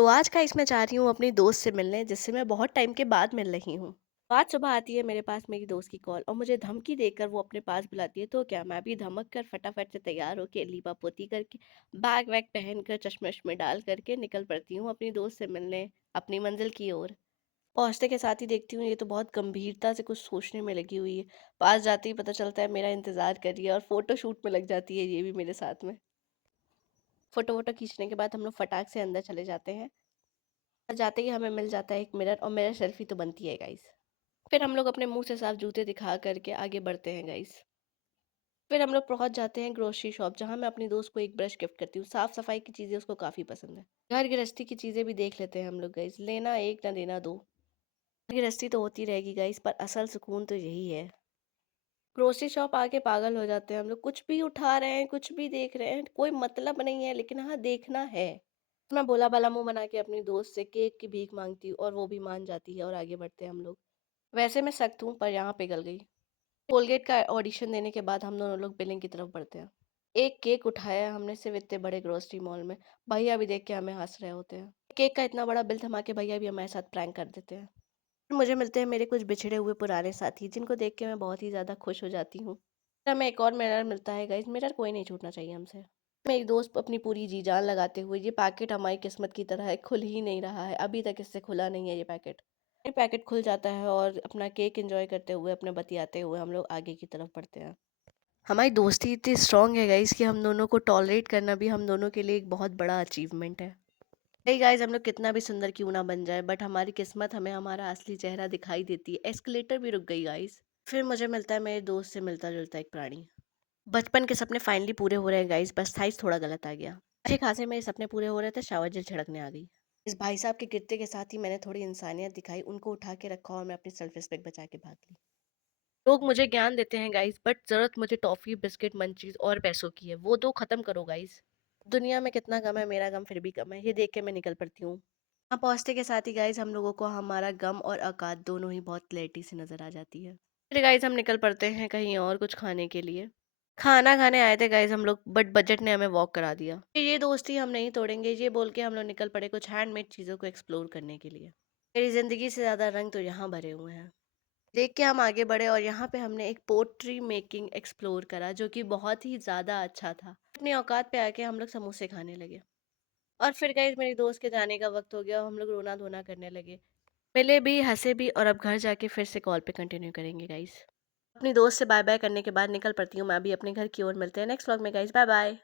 तो आज गाइस मैं जा रही हूँ अपनी दोस्त से मिलने जिससे मैं बहुत टाइम के बाद मिल रही हूँ। आज सुबह आती है मेरे पास मेरी दोस्त की कॉल और मुझे धमकी देकर वो अपने पास बुलाती है। तो क्या मैं भी धमक कर फटाफट से तैयार होके लीपा पोती करके बैग वैग पहन कर चश्मे वश्मे डाल करके निकल पड़ती हूँ अपनी दोस्त से मिलने अपनी मंजिल की ओर। पहुंचते के साथ ही देखती हूँ ये तो बहुत गंभीरता से कुछ सोचने में लगी हुई है। पास जाते ही पता चलता है मेरा इंतजार कर रही है और फोटो शूट में लग जाती है ये भी मेरे साथ में। फोटो वोटो खींचने के बाद हम लोग फटाक से अंदर चले जाते हैं और जाते ही हमें मिल जाता है एक मिरर और मिरर सेल्फी तो बनती है गाइस। फिर हम लोग अपने मुंह से साफ जूते दिखा करके आगे बढ़ते हैं गाइस। फिर हम लोग पहुंच जाते हैं ग्रोसरी शॉप जहां मैं अपनी दोस्त को एक ब्रश गिफ्ट करती हूँ। साफ सफाई की चीजें उसको काफी पसंद है। घर गृहस्थी की चीजें भी देख लेते हैं हम लोग गाइस। लेना एक ना देना दो। घर गृहस्थी तो होती रहेगी गाइस पर असल सुकून तो यही है। ग्रोसरी शॉप आके पागल हो जाते हैं हम लोग। कुछ भी उठा रहे हैं कुछ भी देख रहे हैं कोई मतलब नहीं है लेकिन हाँ देखना है। मैं भोला भाला मुंह बना के अपनी दोस्त से केक की भीख मांगती हूँ और वो भी मान जाती है और आगे बढ़ते हैं हम लोग। वैसे मैं सख्त हूँ पर यहाँ पिघल गई। कोलगेट का ऑडिशन देने के बाद हम दोनों लोग बिलिंग की तरफ बढ़ते हैं। एक केक उठाया हमने सिर्फ इतने बड़े ग्रोसरी मॉल में। भैया भी देख के हमें हंस रहे होते हैं। केक का इतना बड़ा बिल थमा के भैया भी हमारे साथ प्रैंक कर देते हैं। फिर मुझे मिलते हैं मेरे कुछ बिछड़े हुए पुराने साथी जिनको देख के मैं बहुत ही ज़्यादा खुश हो जाती हूँ। फिर हमें एक और मिरर मिलता है गाइस। मिरर कोई नहीं छूटना चाहिए हमसे। मेरी दोस्त अपनी पूरी जी जान लगाते हुए ये पैकेट हमारी किस्मत की तरह है खुल ही नहीं रहा है। अभी तक इससे खुला नहीं है ये पैकेट खुल जाता है और अपना केक एंजॉय करते हुए अपने बतियाते हुए हम लोग आगे की तरफ बढ़ते हैं। हमारी दोस्ती इतनी स्ट्रांग है गाइस कि हम दोनों को टॉलरेट करना भी हम दोनों के लिए एक बहुत बड़ा अचीवमेंट है। hey गाइस हम लोग कितना भी सुंदर क्यों ना बन जाए बट हमारी किस्मत हमें हमारा असली चेहरा दिखाई देती है। एस्केलेटर भी रुक गई गाइस। फिर मुझे मिलता है मेरे दोस्त से मिलता जुलता एक प्राणी। बचपन के सपने फाइनली पूरे हो रहे हैं गाइस बस साइज थोड़ा गलत आ गया। अच्छे खासे मेरे सपने पूरे हो रहे थे शावर जेल छिड़कने आ गई। इस भाई साहब के गिरते के साथ ही मैंने थोड़ी इंसानियत दिखाई उनको उठा के रखा और मैं अपनी सेल्फ रिस्पेक्ट बचा के भाग ली। लोग मुझे ज्ञान देते हैं गाइस बट जरूरत मुझे टॉफी बिस्किट मंचीज और पैसों की है। वो दो खत्म करो गाइस। दुनिया में कितना गम है मेरा गम फिर भी कम है ये देख के मैं निकल पड़ती हूँ। वहाँ पहुंचते के साथ ही गाइस हम लोगों को हमारा गम और औकात दोनों ही बहुत क्लैरिटी से नजर आ जाती है। फिर गाइस हम निकल पड़ते हैं कहीं और कुछ खाने के लिए। खाना खाने आए थे गाइस हम लोग बट बजट ने हमें वॉक करा दिया। ये दोस्ती हम नहीं तोड़ेंगे ये बोल के हम लोग निकल पड़े कुछ हैंडमेड चीज़ों को एक्सप्लोर करने के लिए। मेरी जिंदगी से ज़्यादा रंग तो यहाँ भरे हुए हैं। देख के हम आगे बढ़े और यहाँ पे हमने एक पोट्री मेकिंग एक्सप्लोर करा जो कि बहुत ही ज़्यादा अच्छा था। अपनी औकात पे आके हम लोग समोसे खाने लगे। और फिर गाइस मेरी दोस्त के जाने का वक्त हो गया और हम लोग रोना धोना करने लगे। मिले भी हंसे भी और अब घर जाके फिर से कॉल पे कंटिन्यू करेंगे गाइस। अपनी दोस्त से बाय बाय करने के बाद निकल पड़ती हूँ मैं भी अपने घर की ओर। मिलते हैं नेक्स्ट व्लॉग में गाइस। Bye bye.